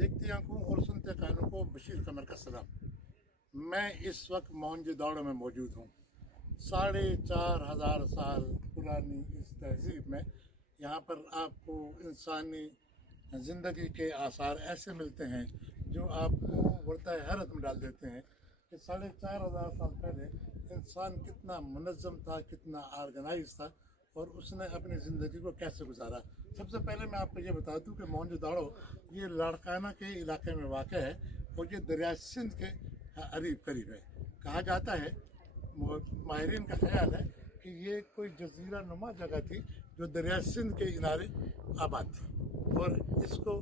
देखती आंखों और सुनते कानों को बशीर कमर का सलाम। मैं इस वक्त मोहनजोदड़ो में मौजूद हूँ। 4,500 साल पुरानी इस तहजीब में यहाँ पर आपको इंसानी ज़िंदगी के आसार ऐसे मिलते हैं जो आपको वरता हैरत में डाल देते हैं कि 4,500 साल पहले इंसान कितना मुनज़्ज़म था, कितना ऑर्गेनाइज था और उसने अपनी ज़िंदगी को कैसे गुजारा। सबसे पहले मैं आपको ये बता दूं कि मोहनजोदड़ो ये लाड़काना के इलाके में वाक़ है और ये दरिया सिंध के करीब है। कहा जाता है, माहिरीन का ख्याल है कि ये कोई जजीरा नुमा जगह थी जो दरिया सिंध के किनारे आबाद थी और इसको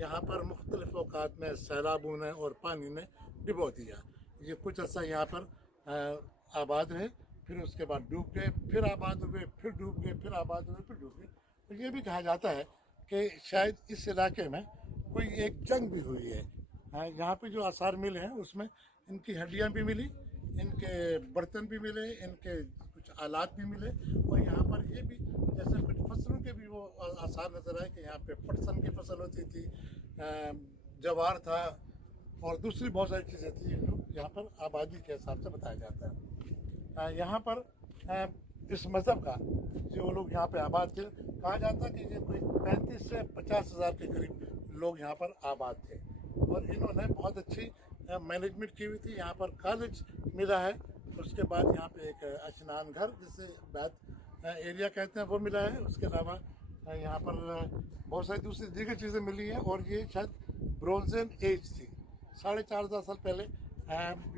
यहाँ पर मुख्तलिफ औकात में सैलाबों ने और पानी ने डुबो दिया। ये कुछ अर्सा यहाँ पर आबाद रहे, फिर उसके बाद डूब गए, फिर आबाद हुए, फिर डूब गए, फिर आबाद हुए, फिर डूब गए। तो ये भी कहा जाता है कि शायद इस इलाके में कोई एक जंग भी हुई है। यहाँ पे जो आसार मिले हैं उसमें इनकी हड्डियाँ भी मिली, इनके बर्तन भी मिले, इनके कुछ आलात भी मिले और यहाँ पर ये भी जैसे कुछ फसलों के भी वो आसार नज़र आए कि यहाँ पे पटसन की फसल होती थी, जवार था और दूसरी बहुत सारी चीज़ें थी जो यहाँ पर आबादी के हिसाब से बताया जाता है। यहाँ पर इस मज़हब का जो लोग यहाँ पे आबाद थे, कहा जाता है कि ये कोई 35 से 50 हज़ार के करीब लोग यहाँ पर आबाद थे और इन्होंने बहुत अच्छी मैनेजमेंट की हुई थी। यहाँ पर कॉलेज मिला है, उसके बाद यहाँ पे एक अशनान घर जिसे बैत एरिया कहते हैं वो मिला है। उसके अलावा यहाँ पर बहुत सारी दूसरी दीगर चीज़ें मिली हैं और ये शायद ब्रोंजन एज थी। 4,500 साल पहले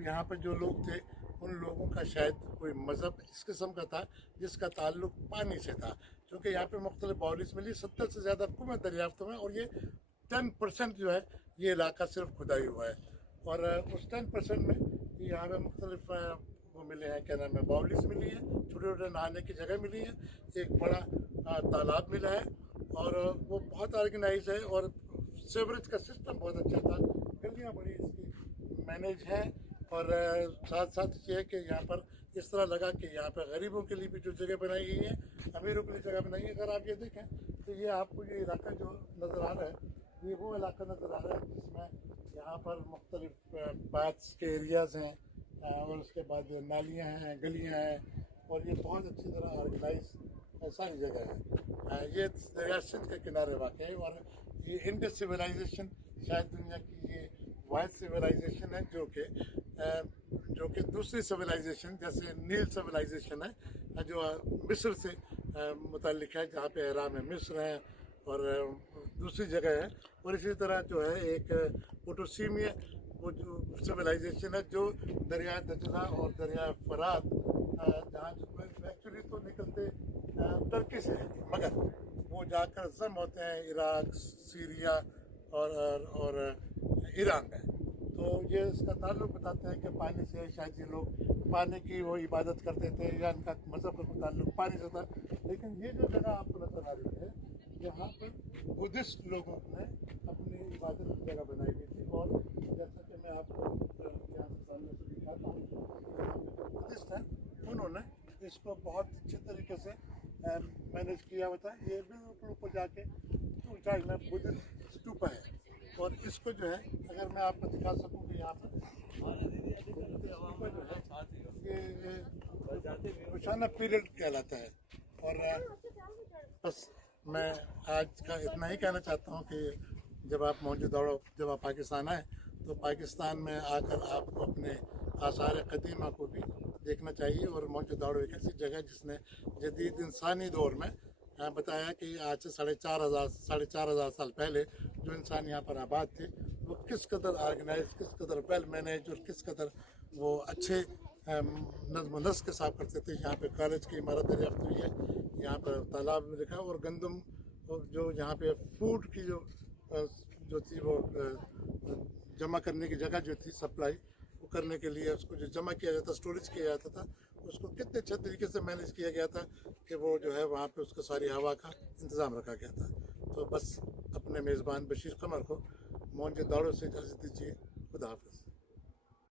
यहाँ पर जो लोग थे उन लोगों का शायद कोई मज़हब इस किस्म का था जिसका ताल्लुक पानी से था, क्योंकि यहाँ पे मुख्तलिफ बाउलीज मिली। 70 से ज़्यादा कुएं दरियाफ्त में और ये 10% जो है ये इलाका सिर्फ खुदाई हुआ है और उस 10% में यहाँ पे मुख्तलिफ वो मिले हैं, क्या नाम है, बाउलीज मिली है, छोटे छोटे नहाने की जगह मिली है, एक बड़ा तालाब मिला है और वो बहुत ऑर्गेनाइज है और सीवरेज का सिस्टम बहुत अच्छा था। गलियाँ बड़ी इसकी मैनेज हैं और साथ साथ ये है कि यहाँ पर इस तरह लगा कि यहाँ पर गरीबों के लिए भी जो जगह बनाई गई है, अमीरों के लिए जगह बनाई है। अगर आप ये देखें तो ये आपको ये इलाका जो नज़र आ रहा है ये वो इलाका नज़र आ रहा है जिसमें यहाँ पर मुख्तलिफ बाथ्स के एरियाज़ हैं और उसके बाद नालियाँ हैं, गलियाँ हैं और ये बहुत अच्छी तरह ऑर्गेनाइज सारी जगह है। ये दरिया सिंध के किनारे वाक़ है और ये इंडस सिविलाइजेशन शायद दुनिया की ये वाइल्ड सिविलाइजेशन है जो कि दूसरी सिविलाइजेशन जैसे नील सिविलाइजेशन है जो मिस्र से मुताल्लिक़ है, जहाँ पे अहराम मिस्र है और दूसरी जगह है। और इसी तरह जो है एक पोटोसीमिया वो जो सिविलाइजेशन है जो दरिया दजला और दरिया फरात जहाँ एक्चुअली तो निकलते टर्की से है मगर वो जाकर जम होते हैं इराक, सीरिया और ईरान में। तो ये इसका ताल्लुक बताते हैं कि पानी से शायद ये लोग पानी की वो इबादत करते थे या इनका मज़हब का ताल्लुक पानी से था। लेकिन ये जो जगह आपको नजर आ रही है यहाँ पर बुद्धिस्ट लोगों ने अपनी इबादत की जगह बनाई गई थी और जैसा कि मैं आपको यहाँ से सामने से दिखाता हूँ, बुद्धिस्ट हैं उन्होंने इसको बहुत अच्छे तरीके से मैनेज किया हुआ था। ये बिल्कुल ऊपर जाके ऊंचाई में बुद्धिस्ट स्तूपा है और इसको जो है अगर मैं आपको दिखा सकूँ कि यहाँ पर स्तूपा जो है ये कुशाना पीरियड कहलाता है। और बस मैं आज का इतना ही कहना चाहता हूँ कि जब आप मोहनजोदड़ो जब आप पाकिस्तान आए तो पाकिस्तान में आकर आपको अपने आसार कदीमा को भी देखना चाहिए। और मोहनजोदड़ो एक ऐसी जगह जिसने जदीद इंसानी दौर में बताया कि आज से 4,500 साल पहले जो इंसान यहाँ पर आबाद थे वो किस कदर ऑर्गेनाइज, किस कदर वेल मैनेज और किस कदर वो अच्छे नज़्म नस्क के साथ करते थे। यहाँ पे कॉलेज की इमारत दरियाफ्त हुई है, यहाँ पर तालाब में लिखा और गंदम जो यहाँ पे फूड की जो थी वो जमा करने की जगह जो थी सप्लाई वो करने के लिए उसको जो जमा किया जाता, स्टोरेज किया जाता था, उसको कितने अच्छे तरीके से मैनेज किया गया था कि वो जो है वहाँ पे उसको सारी हवा का इंतज़ाम रखा गया था। तो बस अपने मेज़बान बशीर कमर को मोहनजोदड़ो से इजाज़त दीजिए। खुदा हाफ़िज़।